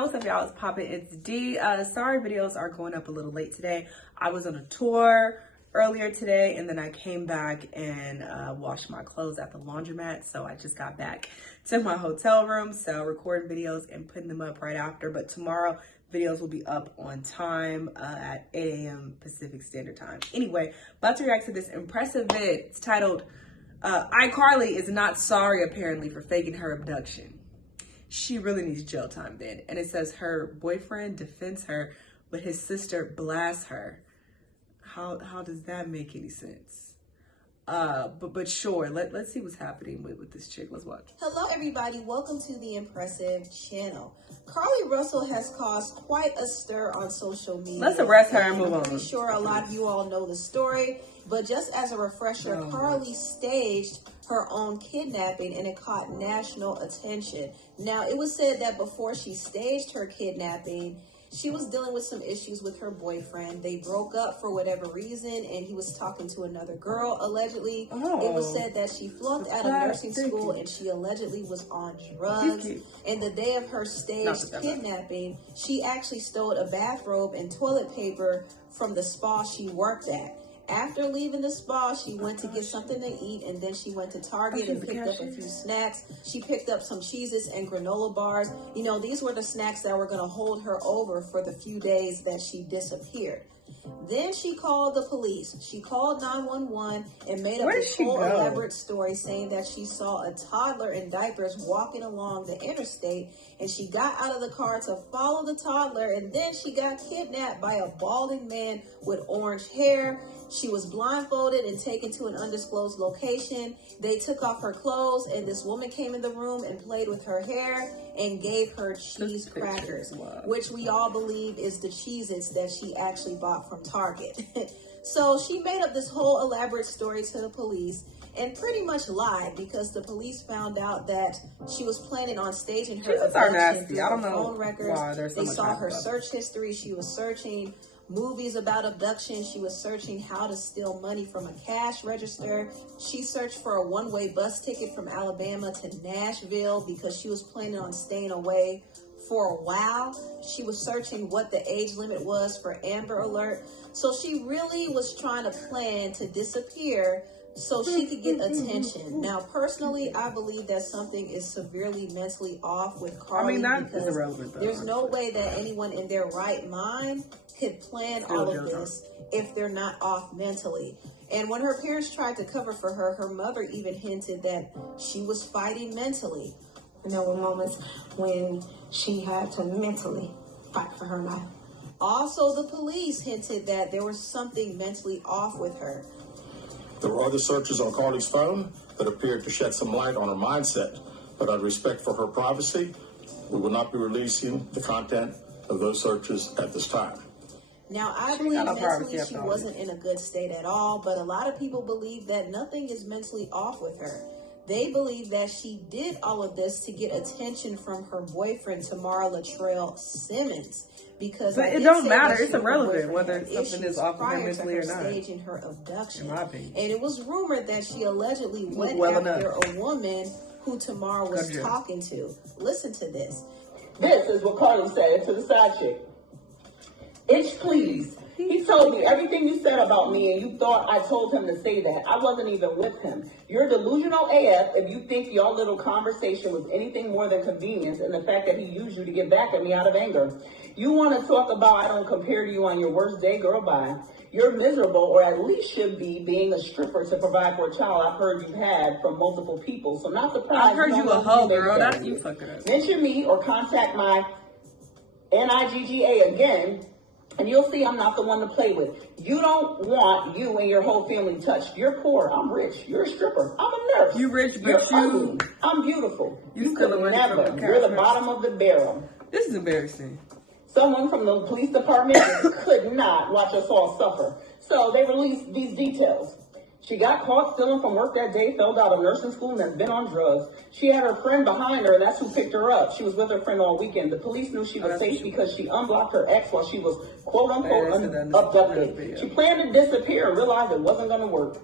What's up, y'all? It's poppin'. It's D. Sorry, videos are going up a little late today. I was on a tour earlier today, and then I came back and washed my clothes at the laundromat. So I just got back to my hotel room. So recording videos and putting them up right after. But tomorrow, videos will be up on time at 8 a.m. Pacific Standard Time. Anyway, about to react to this impressive vid. It's titled, Carlee is not sorry, apparently, for faking her abduction. She really needs jail time then. And it says her boyfriend defends her, but his sister blasts her. How does that make any sense? But sure, let's see what's happening with this chick. Let's watch. Hello everybody, welcome to the Impressive channel. Carlee Russell has caused quite a stir on social media. Let's arrest her and move on. I'm pretty sure a lot of you all know the story, but just as a refresher, Carlee staged her own kidnapping and it caught national attention. Now, it was said that before she staged her kidnapping, she was dealing with some issues with her boyfriend. They broke up for whatever reason, and he was talking to another girl, allegedly. It was said that she flunked out of nursing school, and she allegedly was on drugs. And the day of her staged kidnapping, she actually stole a bathrobe and toilet paper from the spa she worked at. After leaving the spa, she went to get something to eat, and then she went to Target and picked up a few snacks. She picked up some Cheez-Its and granola bars. You know, these were the snacks that were going to hold her over for the few days that she disappeared. Then she called the police. She called 911 and made up this whole elaborate story saying that she saw a toddler in diapers walking along the interstate, and she got out of the car to follow the toddler, and then she got kidnapped by a balding man with orange hair. She was blindfolded and taken to an undisclosed location. They took off her clothes, and this woman came in the room and played with her hair and gave her cheese crackers, which we all believe is the Cheez-Its that she actually bought from Target. So she made up this whole elaborate story to the police and pretty much lied, because the police found out that she was planning on staging her abduction through her phone records. They saw her search history. She was searching movies about abduction. She was searching how to steal money from a cash register. She searched for a one-way bus ticket from Alabama to Nashville because she was planning on staying away for a while. She was searching what the age limit was for Amber Alert. So she really was trying to plan to disappear so she could get attention. Now, personally, I believe that something is severely mentally off with Carlee. Because irrelevant, there's no way that anyone in their right mind could plan all of this if they're not off mentally. And when her parents tried to cover for her, her mother even hinted that she was fighting mentally. And there were moments when she had to mentally fight for her life. Also, the police hinted that there was something mentally off with her. There were other searches on Carlee's phone that appeared to shed some light on her mindset, but out of respect for her privacy, we will not be releasing the content of those searches at this time. Now, I believe mentally she wasn't in a good state at all, but a lot of people believe that nothing is mentally off with her. They believe that she did all of this to get attention from her boyfriend, Tamara Latrell Simmons, because it don't matter. It's irrelevant whether something is off of her mentally or not. Staging her abduction, in my opinion. And it was rumored that she allegedly went after a woman who Tamara was talking to. Listen to this. This is what Carlee said to the side chick. Itch, please. He told me everything you said about me, and you thought I told him to say that. I wasn't even with him. You're delusional AF if you think your little conversation was anything more than convenience, and the fact that he used you to get back at me out of anger. You want to talk about I don't compare to you on your worst day? Girl, bye. You're miserable, or at least should be, being a stripper to provide for a child I've heard you've had from multiple people. So not surprised. I've heard you a hoe, girl. That's you fucking up. Mention me or contact my NIGGA again, and you'll see I'm not the one to play with. You don't want you and your whole family touched. You're poor. I'm rich. You're a stripper. I'm a nurse. You rich, but ugly. I'm beautiful. You could never. You're the bottom of the barrel. This is embarrassing. Someone from the police department could not watch us all suffer. So they released these details. She got caught stealing from work that day, failed out of nursing school, and has been on drugs. She had her friend behind her, and that's who picked her up. She was with her friend all weekend. The police knew she was safe because she unblocked her ex while she was, quote-unquote, abducted. She planned to disappear and realized it wasn't going to work.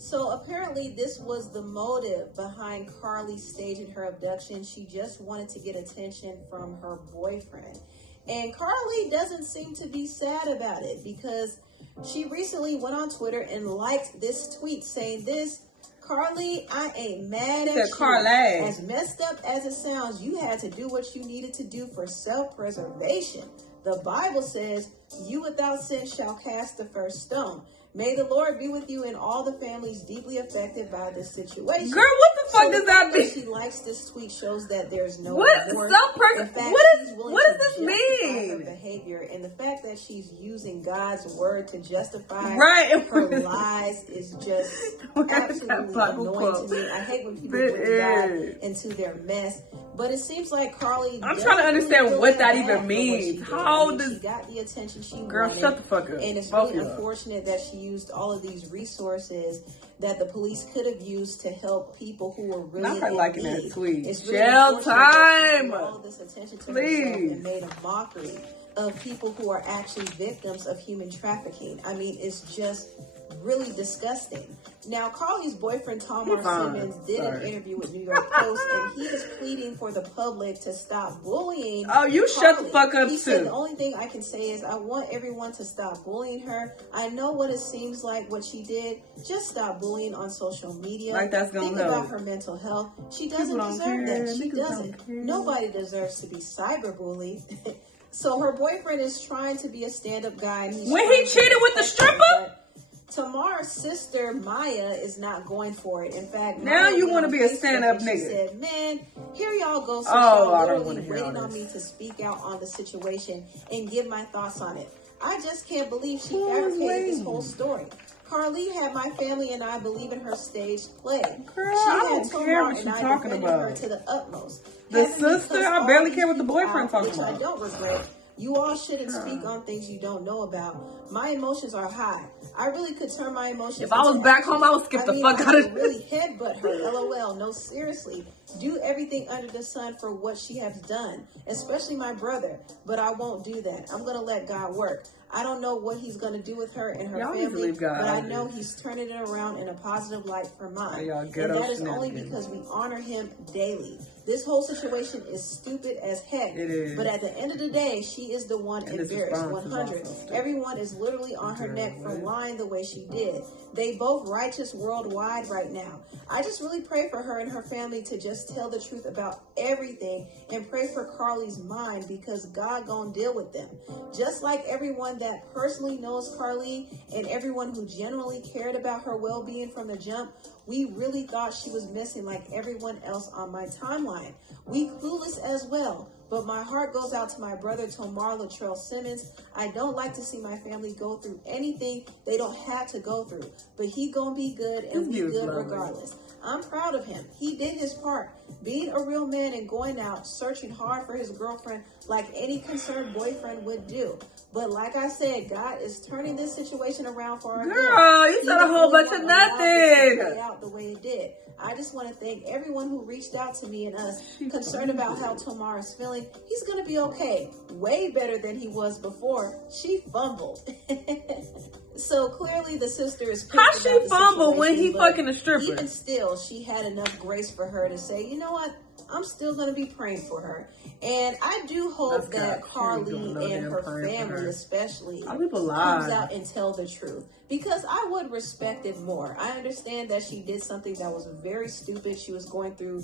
So apparently this was the motive behind Carlee staging her abduction. She just wanted to get attention from her boyfriend. And Carlee doesn't seem to be sad about it, because she recently went on Twitter and liked this tweet saying this: Carlee, I ain't mad at you. Carlee. As messed up as it sounds, you had to do what you needed to do for self-preservation. The Bible says, you without sin shall cast the first stone. May the Lord be with you and all the families deeply affected by this situation. Girl, what the fuck does that mean? She likes this tweet shows that there's no what remorse. what does this mean? Her behavior, and the fact that she's using God's word to justify right. her lies is just absolutely annoying to me. I hate when people bring God into their mess. But it seems like Carlee. I'm trying to understand what that even means. How does she got the attention she girl wanted? Shut the fuck up. And it's really unfortunate that she used all of these resources that the police could have used to help people who were really not liking need. that tweet. It's really Jail time. all of this attention to herself and made a mockery of people who are actually victims of human trafficking. I mean, it's just really disgusting. Now, Carlee's boyfriend, Tamar Simmons, did an interview with New York Post, and he is pleading for the public to stop bullying. Oh, you Carlee. shut the fuck up, he too. Said, the only thing I can say is I want everyone to stop bullying her. I know what it seems like, what she did. Just stop bullying on social media. Like that's gonna Think help. about her mental health. She doesn't deserve that. She doesn't. Nobody deserves to be cyberbullied. So her boyfriend is trying to be a stand-up guy. And when he cheated with the stripper? Tamar's sister Maya is not going for it. In fact, now Maya you want to be a stand-up nigga. She said, "Man, here y'all go." So I don't literally want to hear waiting on me to speak out on the situation and give my thoughts on it. I just can't believe she fabricated this whole story. Carlee had my family and I believe in her staged play. Girl, she I had don't care what and you're I talking defended about. her to the utmost. The Having me sister, cuss I all barely these care what the people boyfriend out, talking which about. I don't regret. You all shouldn't speak on things you don't know about. My emotions are high. I really could turn my emotions. If I was back home, I would skip the fuck out of it. Really headbutt her. LOL. No, seriously. Do everything under the sun for what she has done, especially my brother. But I won't do that. I'm gonna let God work. I don't know what he's gonna do with her and her family, but I know he's turning it around in a positive light for mine. And that is only because we honor him daily. This whole situation is stupid as heck. It is. But at the end of the day, she is the one embarrassed. 100. Everyone is literally on her neck for lying the way she did. They both righteous worldwide right now. I just really pray for her and her family to just tell the truth about everything and pray for Carlee's mind, because God gonna deal with them. Just like everyone that personally knows Carlee and everyone who genuinely cared about her well-being from the jump, we really thought she was missing like everyone else on my timeline. We clueless as well. But my heart goes out to my brother, Tamar Latrell Simmons. I don't like to see my family go through anything they don't have to go through. But he gonna be good and we good regardless. I'm proud of him. He did his part. Being a real man and going out, searching hard for his girlfriend like any concerned boyfriend would do. But like I said, God is turning this situation around for our good. Girl, you said a whole bunch of nothing. Play out the way it did. I just want to thank everyone who reached out to me and us concerned about how Tamar is feeling. He's going to be okay. Way better than he was before. She fumbled. So clearly the sister is... How she fumbled when he fucking a stripper? Even still, she had enough grace for her to say, you know what? I'm still going to be praying for her. And I do hope that Carlee and her family especially comes out and tell the truth. Because I would respect it more. I understand that she did something that was very stupid. She was going through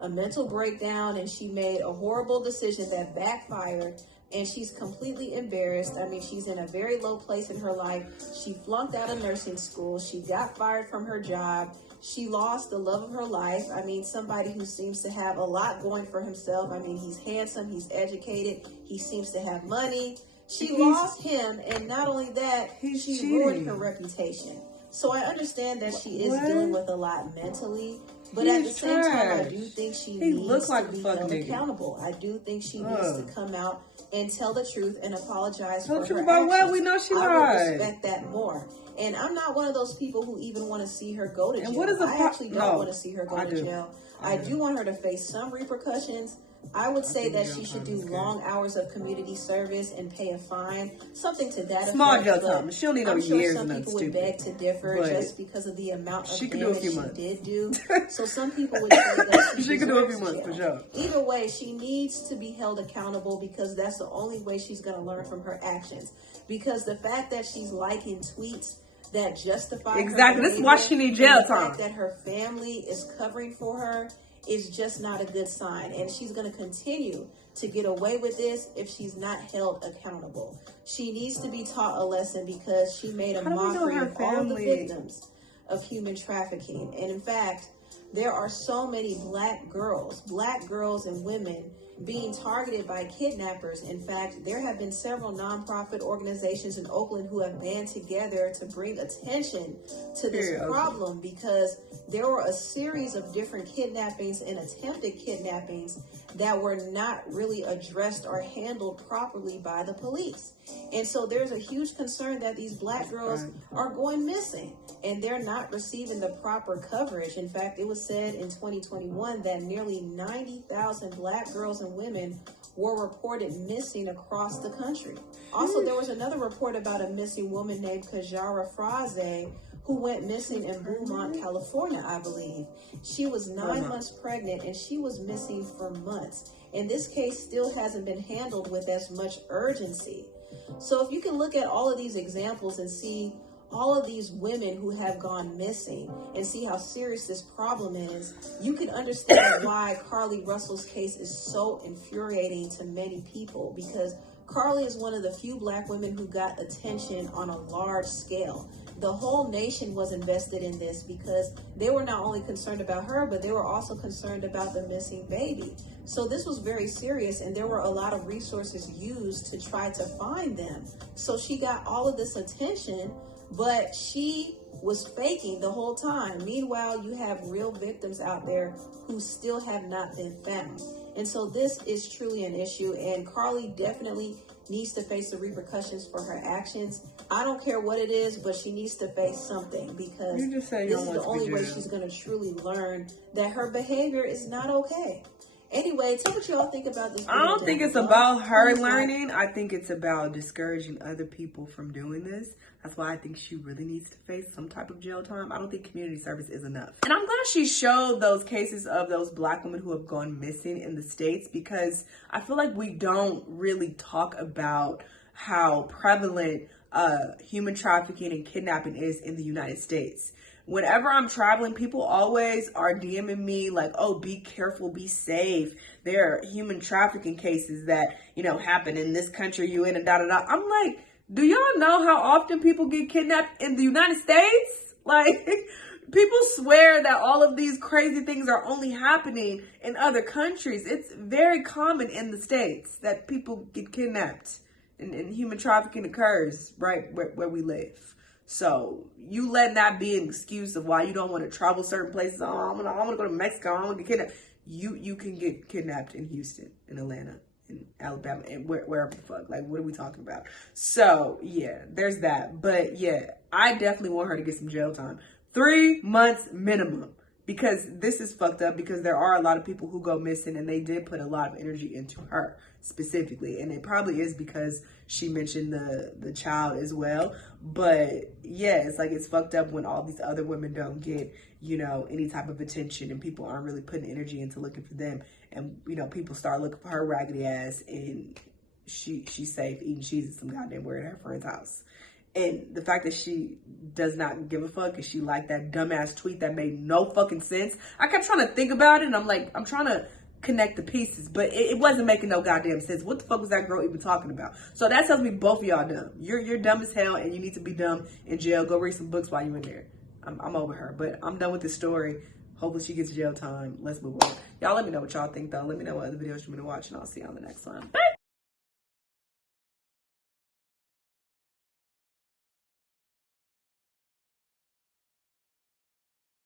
a mental breakdown and she made a horrible decision that backfired. And she's completely embarrassed. I mean, she's in a very low place in her life. She flunked out of nursing school. She got fired from her job. She lost the love of her life. I mean, somebody who seems to have a lot going for himself. I mean, he's handsome, he's educated, he seems to have money. She lost him, and not only that, she ruined her reputation. So I understand that she is dealing with a lot mentally, but at the same time, I do think she needs to be held accountable. I do think she needs to come out and tell the truth and apologize for her actions. We know she lied. I would respect that more. And I'm not one of those people who even want to see her go to jail. I actually don't want to see her go to jail. I do want her to face some repercussions, I would say that she should do long hours of community service and pay a fine, something to that Small effect. jail but time. She don't need no I'm sure years some and people nothing would beg stupid. to differ But just because of the amount of she could do a damage few she months. did do. So some people would say that She could do a few deserves months for jail. sure. Either way, she needs to be held accountable because that's the only way she's going to learn from her actions. Because the fact that she's liking tweets that justify Exactly. her This is why behavior, she needs and jail the time. fact that her family is covering for her is just not a good sign, and she's going to continue to get away with this if she's not held accountable. She needs to be taught a lesson because she made a mockery of all the victims of human trafficking. And in fact, there are so many black girls and women being targeted by kidnappers. In fact, there have been several nonprofit organizations in Oakland who have band together to bring attention to this problem because there were a series of different kidnappings and attempted kidnappings that were not really addressed or handled properly by the police. And so there's a huge concern that these black girls are going missing and they're not receiving the proper coverage. In fact, it was said in 2021 that nearly 90,000 black girls and women were reported missing across the country. Also, there was another report about a missing woman named Kajara Fraze who went missing in Beaumont, California, I believe. She was 9 months pregnant and she was missing for months. And this case still hasn't been handled with as much urgency. So if you can look at all of these examples and see all of these women who have gone missing and see how serious this problem is, you can understand why Carlee Russell's case is so infuriating to many people, because Carlee is one of the few black women who got attention on a large scale. The whole nation was invested in this because they were not only concerned about her, but they were also concerned about the missing baby. So this was very serious, and there were a lot of resources used to try to find them. So she got all of this attention, but she was faking the whole time. Meanwhile, you have real victims out there who still have not been found. And so this is truly an issue, and Carlee definitely needs to face the repercussions for her actions. I don't care what it is, but she needs to face something, because this is the only way she's going to truly learn that her behavior is not okay. Anyway, tell what y'all think about this. I don't think it's about her learning. I think it's about discouraging other people from doing this. That's why I think she really needs to face some type of jail time. I don't think community service is enough. And I'm glad she showed those cases of those black women who have gone missing in the States, because I feel like we don't really talk about how prevalent human trafficking and kidnapping is in the United States. Whenever I'm traveling, people always are DMing me like, oh, be careful, be safe. There are human trafficking cases that, happen in this country you in and da-da-da. I'm like, do y'all know how often people get kidnapped in the United States? Like, people swear that all of these crazy things are only happening in other countries. It's very common in the States that people get kidnapped and human trafficking occurs right where we live. So you letting that be an excuse of why you don't want to travel certain places. Oh, I want to go to Mexico. I want to get kidnapped. You can get kidnapped in Houston, in Atlanta, in Alabama, and wherever the fuck. Like, what are we talking about? So yeah, there's that. But yeah, I definitely want her to get some jail time. 3 months minimum. Because this is fucked up, because there are a lot of people who go missing, and they did put a lot of energy into her specifically. And it probably is because she mentioned the child as well. But yeah, it's like, it's fucked up when all these other women don't get, any type of attention, and people aren't really putting energy into looking for them. And, people start looking for her raggedy ass, and she's safe eating cheese at some goddamn word at her friend's house. And the fact that she does not give a fuck, because she liked that dumbass tweet that made no fucking sense. I kept trying to think about it, and I'm like, I'm trying to connect the pieces, but it wasn't making no goddamn sense. What the fuck was that girl even talking about? So that tells me both of y'all dumb. You're dumb as hell, and you need to be dumb in jail. Go read some books while you're in there. I'm over her, but I'm done with this story. Hopefully she gets jail time. Let's move on. Y'all let me know what y'all think, though. Let me know what other videos you want me to watch, and I'll see you on the next one. Bye.